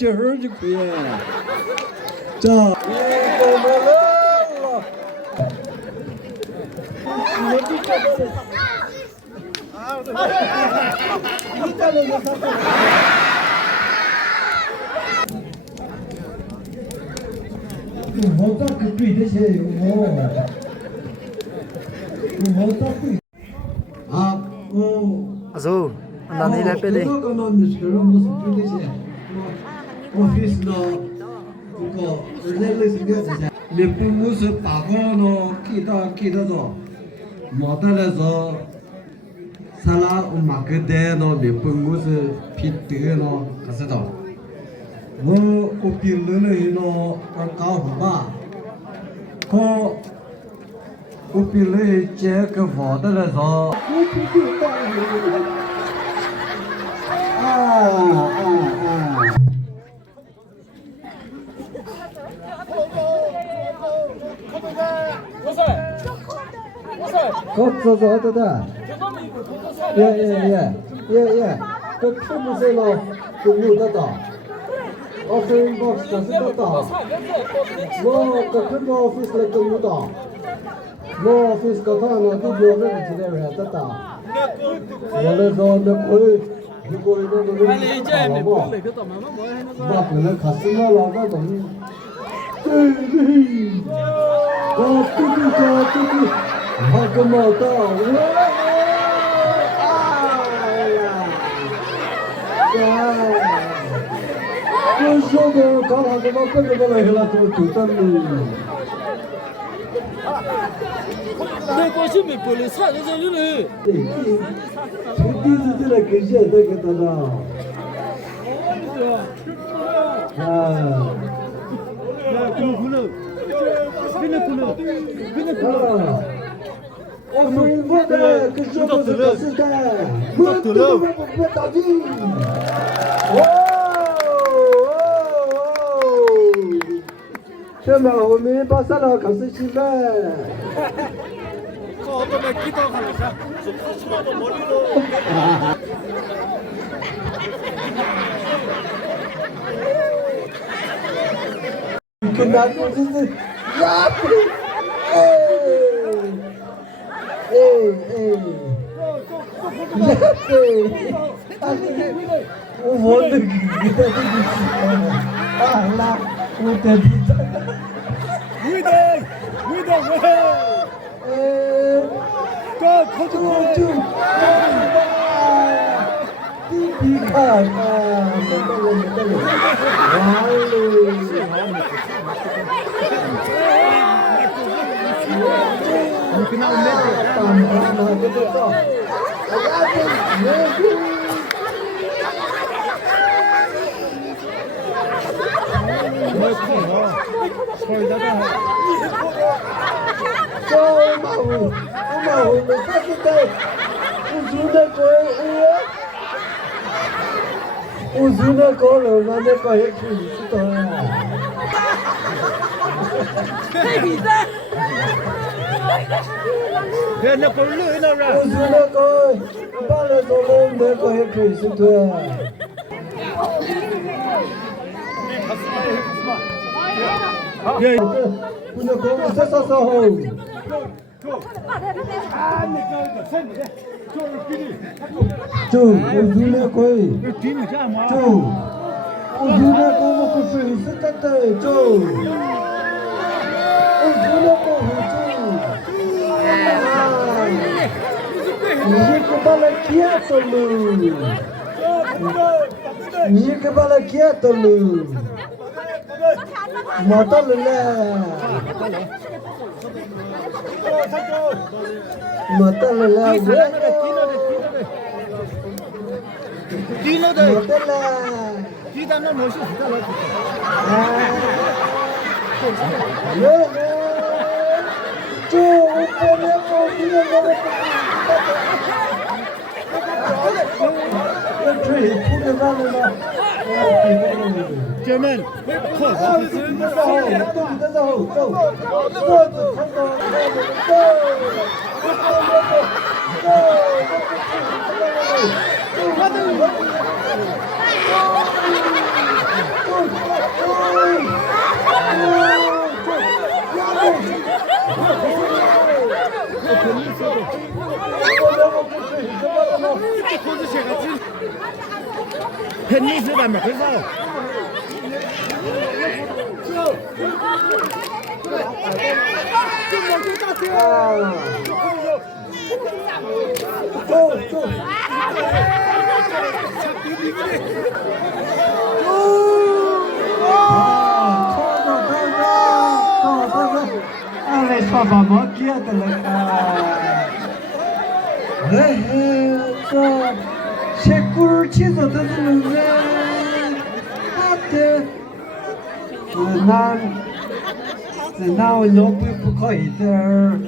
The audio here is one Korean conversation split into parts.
劲儿就可以。这我们来了。我就觉得。你干了个啥？我咋个对得起我咋对？啊，Azu, anda ni lepe de. office no ko rele singa sa le pumu se pa ko no kita do model zo sala ma ke de no le pumu se pi de no ka se do wo ko pi le le no ka ka ho ba ko ko pi le che ke vo de le zo got the da. Yeah. The triple zero to move the dog. Offering box does the dog. No, the triple office like the dog. No office got on a good already today at the dog. Well, it's on the point. You go in the room. But when the customer loves them.这么我们把三老考试去呗。跟他说这是呀，我的啊啦，我的你看啊，Uzuna kolo mane ko ek to. Ye na ko lu na ra. Uzuna ko ba le to lo me ko ek to. Ye kuna ko sa sa ho. Chú, uzune koi. Chú, uzune ko mo ko fi sikate chú. Uzune ko chú. Ni ke bala quieto lu. Ni ke bala quieto lu. Mata le. Mata le. Dino de Dino no no shi da la. Chú ko ne ko dino no. German, 肯定是的嘛，很少。Allez, ça va manquer de la c'est cool, tu sais, c'est now no people call it there.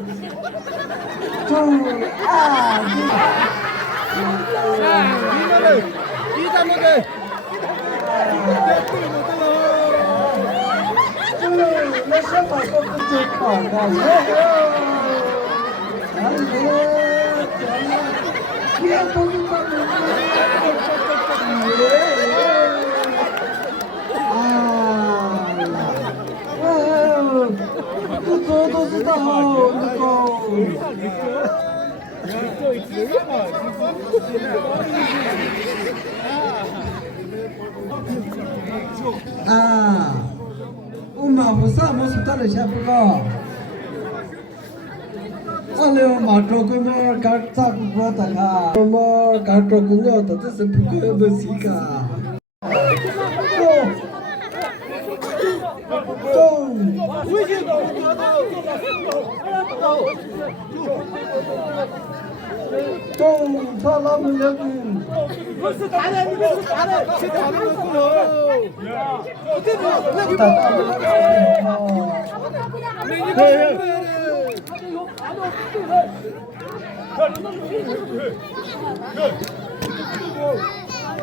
엄마 무사 무슨 딸을 잡고 알레오 마토고모 갈타고 보다가 뭐 갈토고모 또 뜻은 부고요 뭐시가 또 사람을 여긴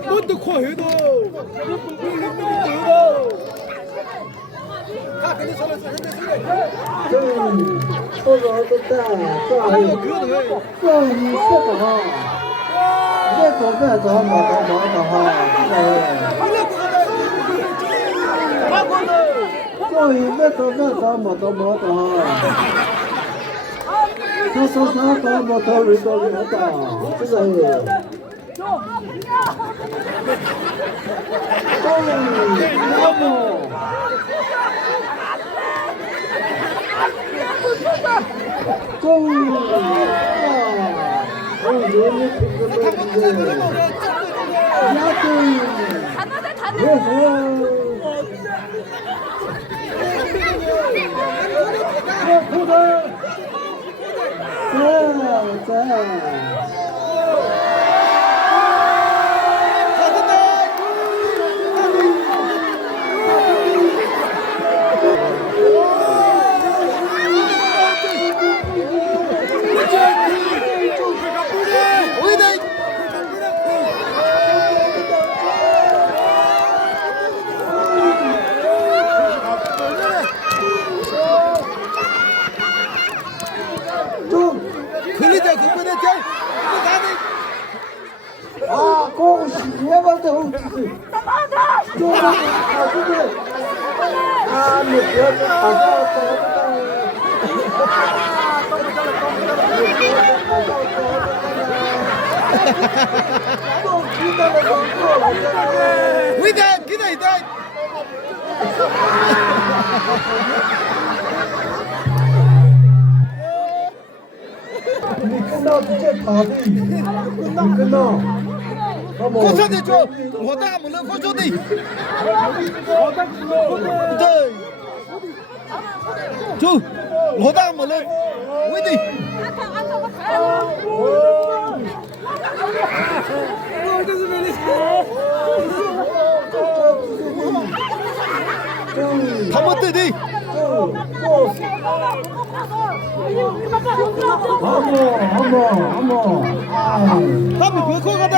뭔데 코해도 끝나 진짜 다들 끝나 고쳐대 줘. 오다가 물론 고쳐대. 네. 줘. 오다가 물론 왜디? 다 못되디. 어머. 담이 몇 코 가다.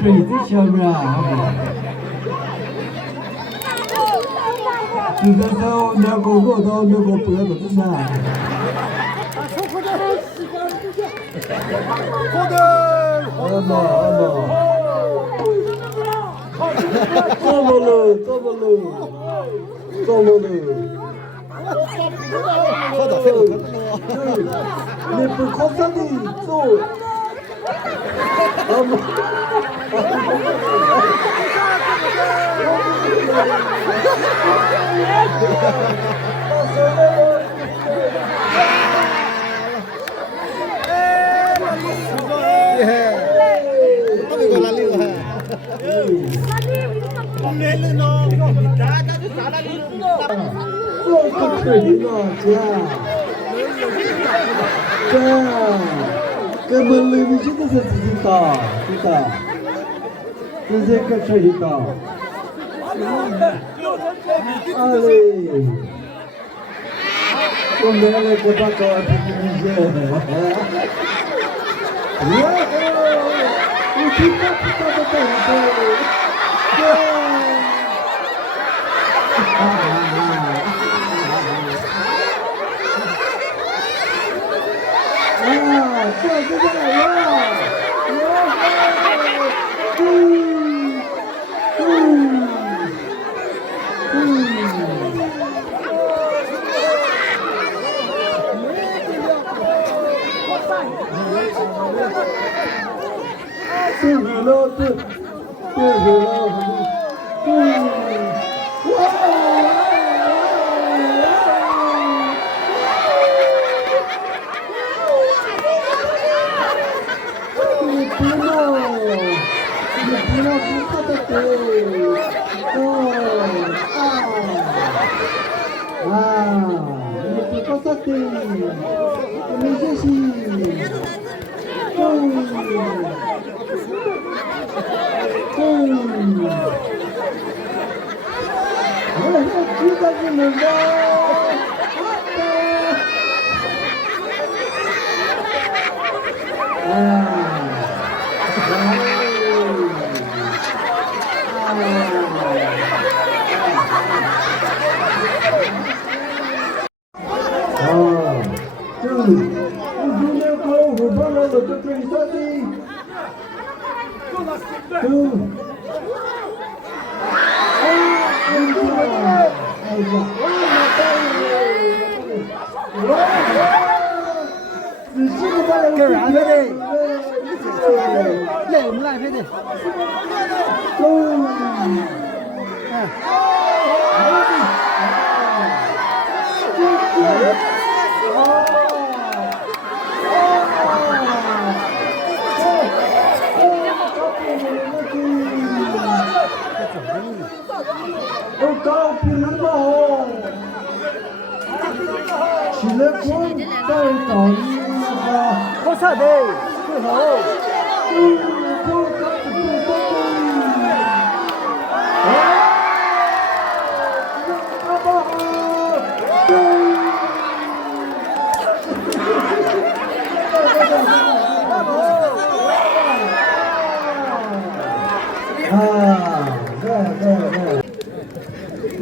그래도 시험이야. 그래서 내가 그거 너무 보여줬나? 어머. 你不靠山的走。他们个哪里了？做个可以了，这根本里面就是自己打，知道？这些个可以打。啊嘞，我没来给他搞这个我听他的对干啥去的？来我们来拍的。我高兴了，起来光在找你啊！靠啥的？最好。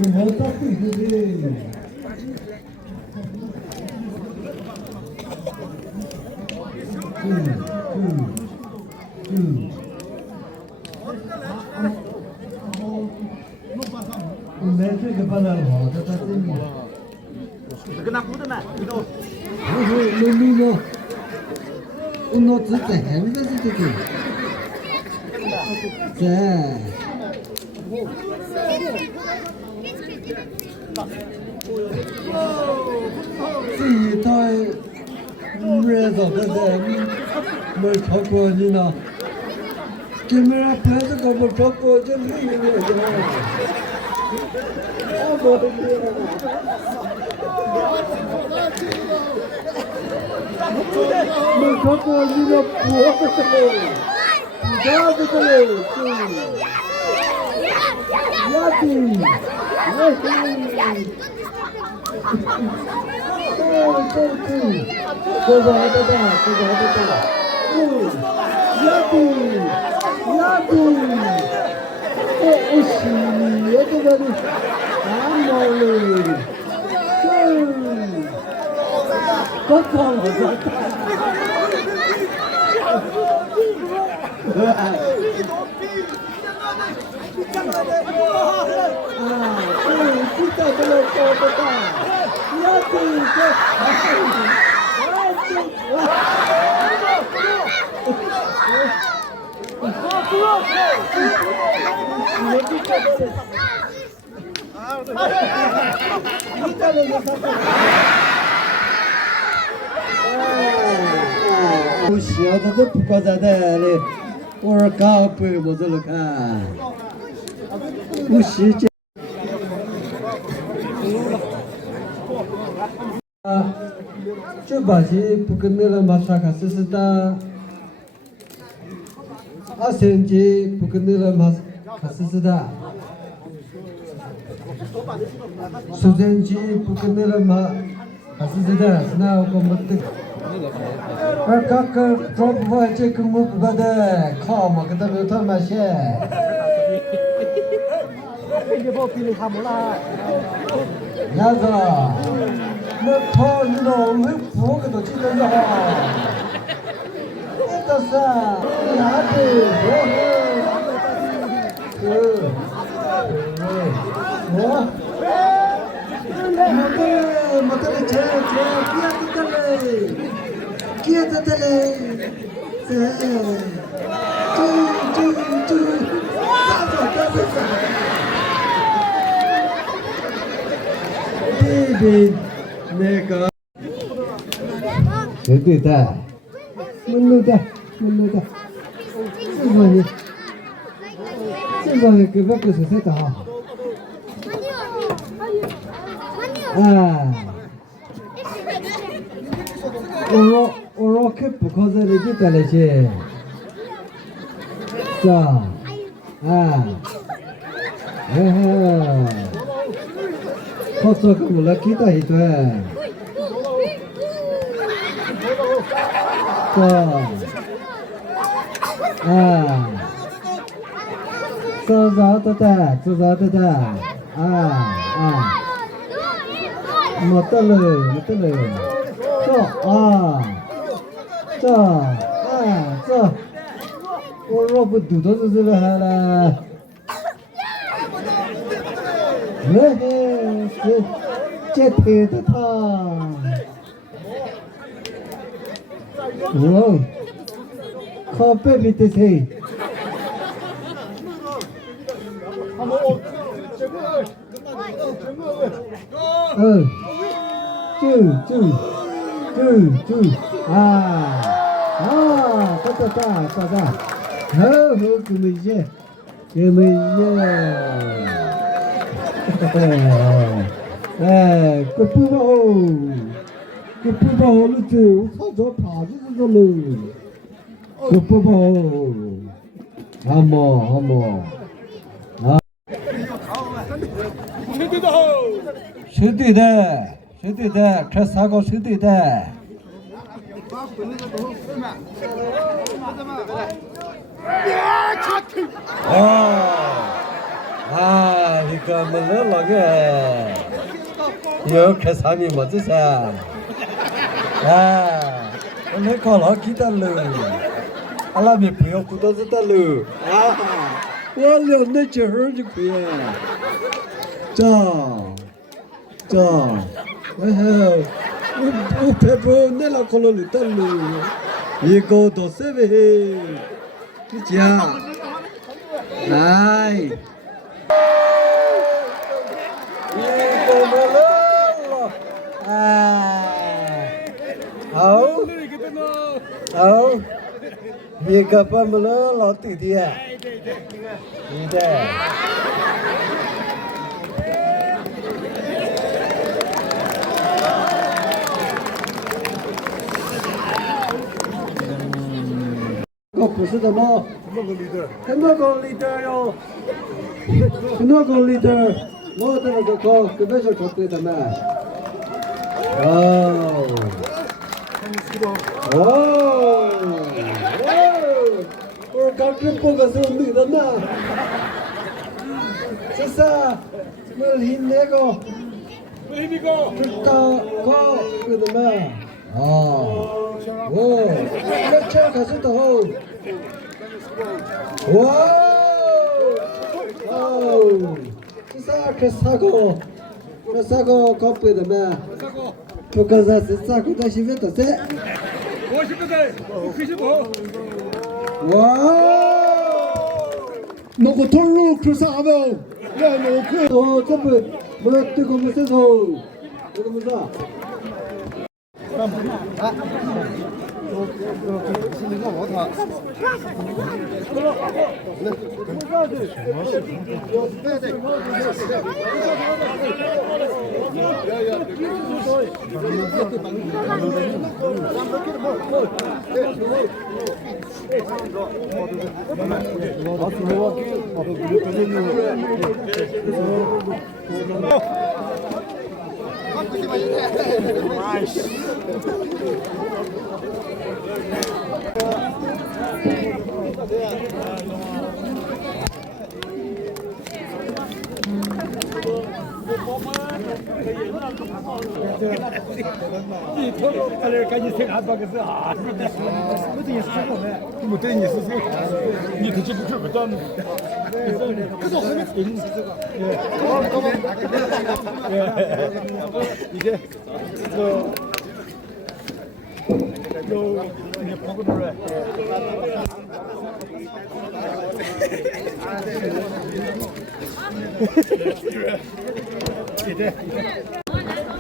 我到对对对。没这个不能好，这他真的。跟他不的呢，你都。我只在那个是这个，在。这一代没找的在，没超过你呢。给没人拍这个不超过就没有了。我的天没超过你的脖子嘞，脖子嘞，压紧，这个还得打，压紧，我洗也这个的，俺毛嘞，我操了，这个我小的都不搞咋的嘞，我说搞不我这了看，我时间啊，这把戏不跟那了马萨卡斯的，阿三姐不跟那了马卡斯的。수전지 부근으로마 가스지다 스나고 못들 아까그 프로포즈 그무바데 커머 그다음에 더 마셔 야자 너더 너무 부어도 찌든다 이따사 야들 मतलब किया था तले 내가 됐다 문누다 세상에 그 밖에서 됐다 오로케 부커즈를 기다리지. 자, 커서 그물라 기다리돼. 자, 저자다. 못들래. 저. 오로부 두더즈를 하라. 네, 제테드타. 와, 커피 밑에 따. 그러지. 그 뿌바호를 저 봐주는 그 뿌바호. 어머. 슈디다. 크사고 슈디다. 이거 물러나게. 이렇게 삼이 뭐지사? 오늘 걸어 기다려. 알람이 부여 굳어졌다루. 원래 내 저를 구해. 자. 우페보 내가 걸어를 떨루. 이거 더 세베. 그치야. 나이. 이거 몰라. 아우. 이거 몰라 어떻게야? 이제. 그거 부스도 뭐 햄버거 리더요. 햄버거 리더 뭐든 그 매설 줬거든. 가끔 보고서 늦었나? 세사 뭘 힘내고 그거 그러면 렉처 가서도 세사 그 사고 거쁘더만 pokazać caku da się to se. Wow! 너그 돌로 그사하면 야, 너 그. 점프 뭐 뜨고 무서서 이거 무서.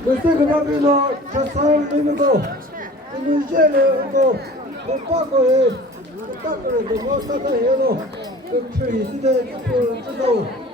Queste che vanno a fare il nemico, in genere, un pacco e che non sta da io, che ci si deve